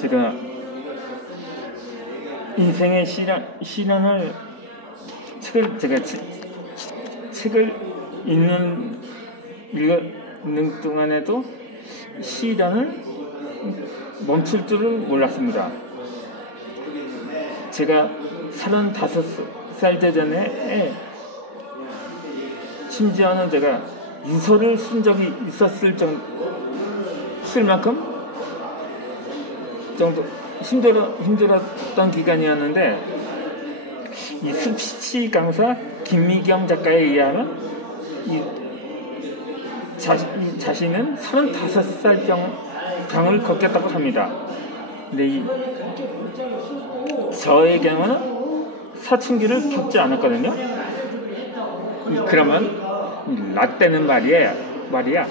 제가 인생의 시련을 책을 읽는 동안에도 시련을 멈출 줄을 몰랐습니다. 제가 35살 전에 심지어는 제가 유서를 쓴 적이 쓸 만큼 정도 힘들었던 기간이었는데, 이 습시 강사 김미경 작가에 의하면 자신은 35살 병을 겪었다고 합니다. 근데 저의 경우는 사춘기를 겪지 않았거든요. 그러면 라떼는 말이야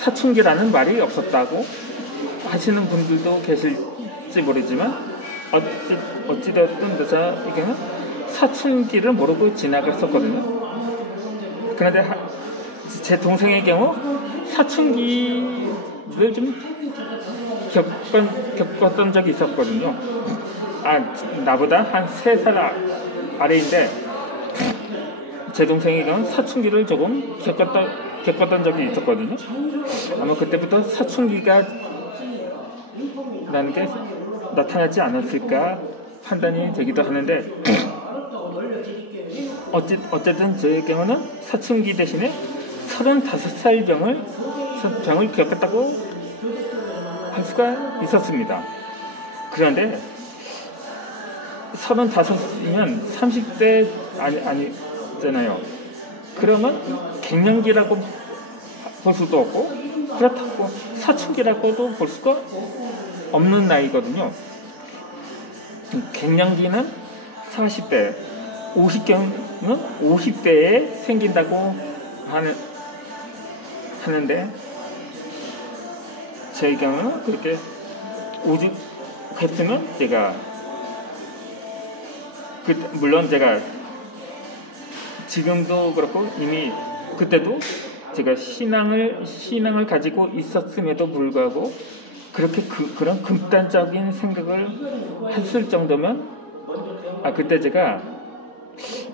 사춘기라는 말이 없었다고 하시는 분들도 계실지 모르지만, 어찌되었든 저에게는 사춘기를 모르고 지나갔었거든요. 그런데 제 동생의 경우 사춘기를 좀 겪었던 적이 있었거든요. 나보다 한 3살 아래인데, 제 동생의 경우는 사춘기를 조금 겪었던 적이 있었거든요. 아마 그때부터 사춘기가 라는 게 나타나지 않았을까 판단이 되기도 하는데, 어쨌든 제 경우는 사춘기 대신에 35살 병을 겪었다고 할 수가 있었습니다. 그런데 35이면 30대 아니잖아요. 그러면 갱년기라고 볼 수도 없고, 그렇다고 사춘기라고도 볼 수가 없는 나이거든요. 갱년기는 40대, 50경은 50대에 생긴다고 하는데, 제 경우는 그렇게 오죽 했으면 물론 제가 지금도 그렇고 이미 그때도 제가 신앙을 가지고 있었음에도 불구하고 그렇게 그런 극단적인 생각을 했을 정도면, 그때 제가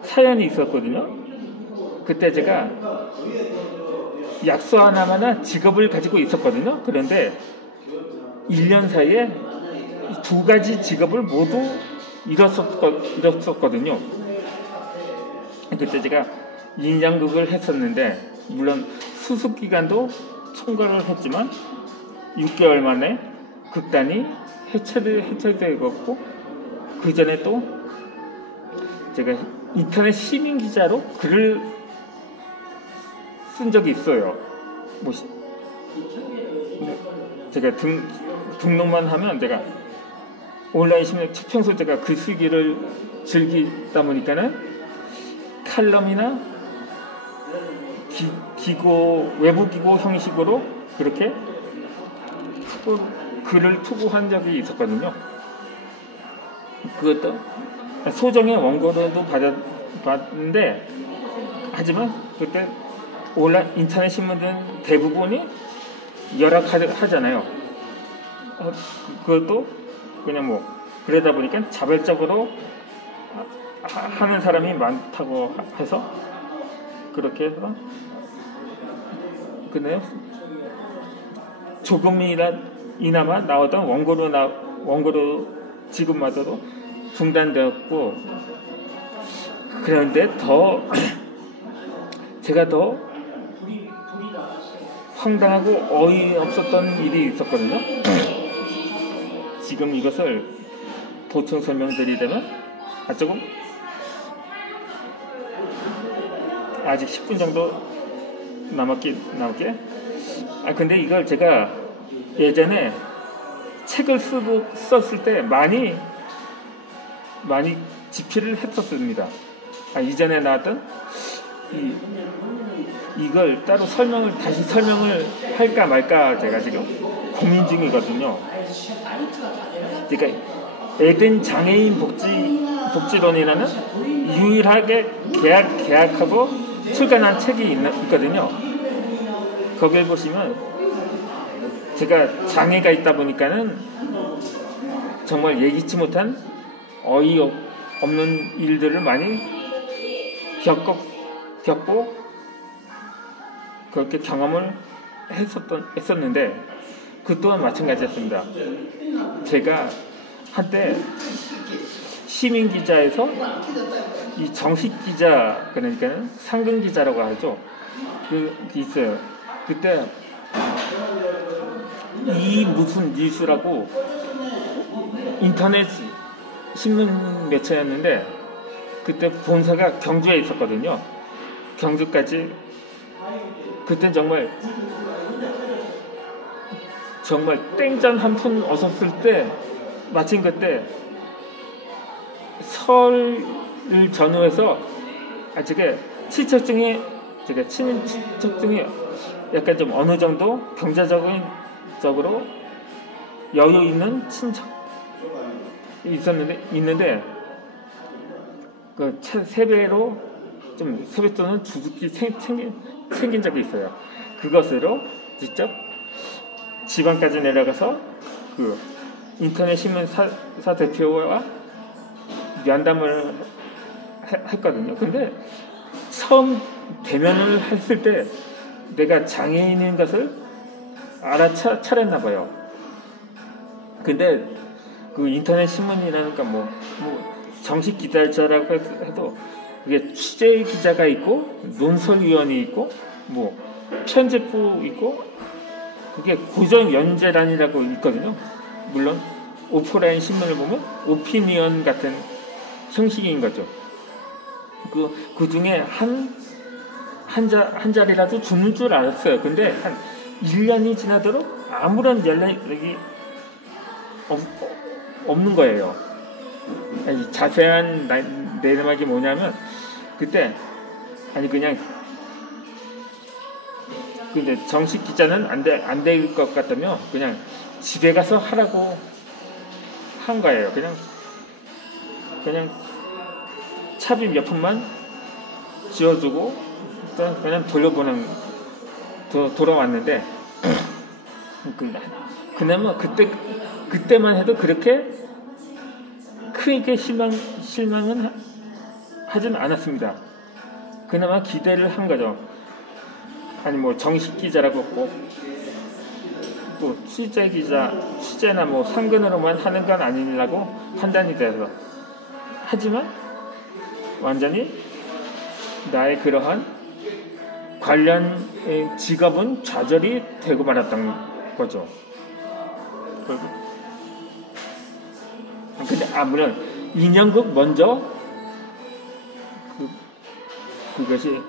사연이 있었거든요. 그때 제가 약수 하나마나 직업을 가지고 있었거든요. 그런데 1년 사이에 2가지 직업을 모두 잃었었거든요. 그때 제가 인양극을 했었는데, 물론 수습기간도 청구를 했지만 6개월 만에 극단이 해체되었고, 그 전에 또 제가 인터넷 시민 기자로 글을 쓴 적이 있어요. 제가 등록만 하면 제가 온라인 신문 평소 제가 글쓰기를 즐기다 보니까는 칼럼이나 외부 기고 형식으로 그렇게 글을 투고한 적이 있었거든요. 그것도 소정의 원고로도 받았는데, 하지만 그때 온라인 인터넷 신문들 대부분이 열악하잖아요. 그것도 그냥 그러다 보니까 자발적으로 하는 사람이 많다고 해서 그렇게 해서 근데 조금이나마 나오던 원고로 지급마저도 중단되었고, 그런데 제가 더 황당하고 어이없었던 일이 있었거든요. 지금 이것을 보충 설명드리자면, 조금 아직 10분 정도 남았게. 근데 이걸 제가 예전에 책을 썼을 때 많이 집필을 했었습니다. 이전에 나왔던 이걸 따로 다시 설명을 할까 말까 제가 지금 고민 중이거든요. 그러니까 에덴 장애인 복지론이라는 유일하게 계약하고 출간한 책이 있거든요. 거기에 보시면 제가 장애가 있다 보니까는 정말 예기치 못한 어이없는 일들을 많이 겪고 그렇게 경험을 했었는데 그 또한 마찬가지였습니다. 제가 한때 시민 기자에서 이 정식 기자, 그러니까 상근 기자라고 하죠. 그 있어요. 그때 이 무슨 뉴스라고 인터넷 신문 매체였는데 그때 본사가 경주에 있었거든요. 경주까지 그때 정말 땡전 한 푼 얻었을 때 마침 그때 설을 전후해서 제가 친척 중에 약간 좀 어느 정도 경제적으로 여유 있는 친척이 있는데 그 세배로 좀 세뱃돈은 두둑히 생긴 적이 있어요. 그것으로 직접 지방까지 내려가서 그 인터넷 신문사 대표와 면담을 했거든요. 근데 처음 대면을 했을 때 내가 장애인인 것을 알아차렸나 봐요. 근데 그 인터넷 신문이라니까 뭐 정식 기자라고 해도 그게 취재 기자가 있고 논설위원이 있고 뭐 편집부 있고 그게 고정 연재란이라고 있거든요. 물론 오프라인 신문을 보면 오피니언 같은 형식인 거죠. 그 중에 한 자리라도 주는 줄 알았어요. 근데 한 1년이 지나도록 아무런 연락이 없는 거예요. 자세한 내막이 뭐냐면 그때 그냥 근데 정식 기자는 안 될 것 같다며 그냥 집에 가서 하라고 한 거예요. 그냥 차비 몇 푼만 지어주고 그냥 돌아왔는데 그나마 그때만 해도 그렇게 크게 실망은 하진 않았습니다. 그나마 기대를 한 거죠. 아니 뭐 정식 기자라고 꼭 또 취재나 뭐 상근으로만 하는 건 아니라고 판단이 돼서 하지만 완전히 나의 그러한 관련 직업은 좌절이 되고 말았던 거죠. 근데 물론 2년국 먼저 그것이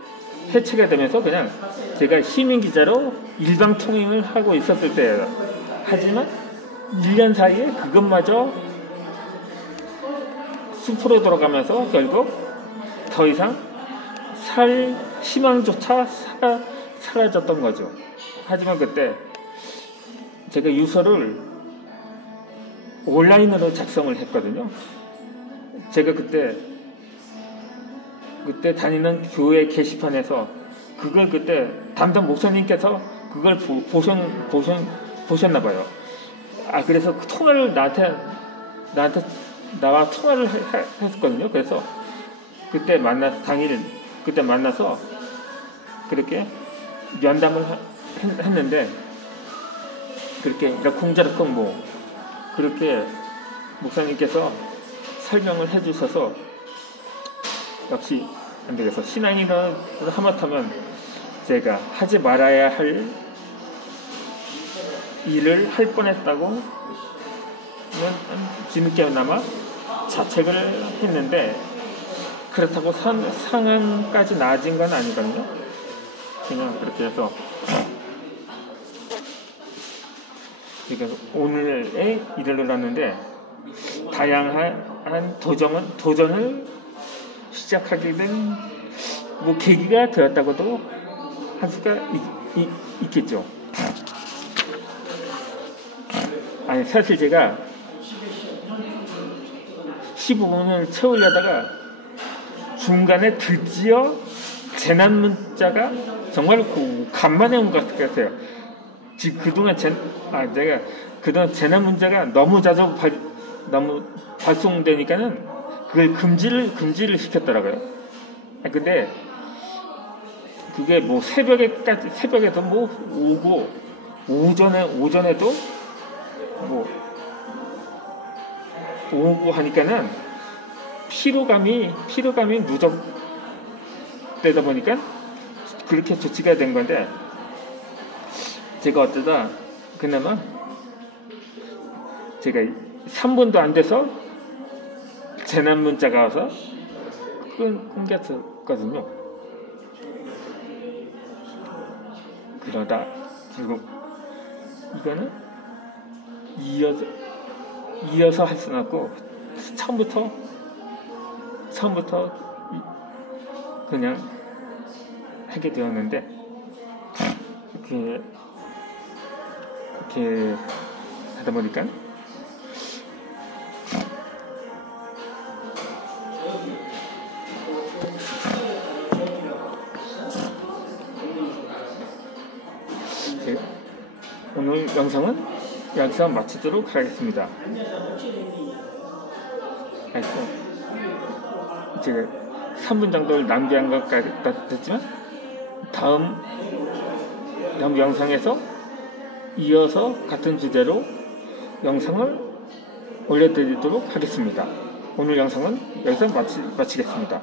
해체가 되면서 그냥 제가 시민 기자로 일방 통행을 하고 있었을 때예요. 하지만 1년 사이에 그것마저 숲으로 돌아가면서 결국 더 이상 살 희망조차 사라졌던 거죠. 하지만 그때 제가 유서를 온라인으로 작성을 했거든요. 제가 그때 다니는 교회 게시판에서 그걸 그때 담당 목사님께서 그걸 보셨나 봐요. 그래서 그 통화를 나와 통화를 했었거든요. 그래서 그때 만나서 그렇게 면담을 했는데 그렇게 이러쿵저러쿵 뭐 그렇게 목사님께서 설명을 해주셔서 역시 안 되겠어. 신앙인을 하마터면 제가 하지 말아야 할 일을 할 뻔했다고 뒤늦게나마 자책을 했는데 그렇다고 상황까지 나아진 건 아니거든요. 그냥 그렇게 해서 오늘의 일을 하는데 다양한 도전을 시작하게 된 뭐 계기가 되었다고도 할 수가 있겠죠. 사실 제가 15분을 채우려다가 중간에 드디어 재난 문자가 정말 간만에 온 것 같아요. 지금 그동안 제가 그동안 재난 문자가 너무 자주 너무 발송되니까는 그걸 금지를 시켰더라고요. 근데 그게 뭐 새벽에도 뭐 오고 오전에도 뭐 오고 하니까는 피로감이 누적되다 보니까 그렇게 조치가 된 건데, 제가 어쩌다 그나마 제가 3분도 안 돼서 재난 문자가 와서 끊겼었거든요. 그러다 지금 이거는 이어서 할 수는 없고 처음부터 그냥 하게 되었는데, 이렇게 하다 보니까 오늘 영상은 여기서 마치도록 하겠습니다. 제가 3분 정도를 낭비한 것 같았지만 다음 영상에서 이어서 같은 주제로 영상을 올려드리도록 하겠습니다. 오늘 영상은 여기서 마치겠습니다.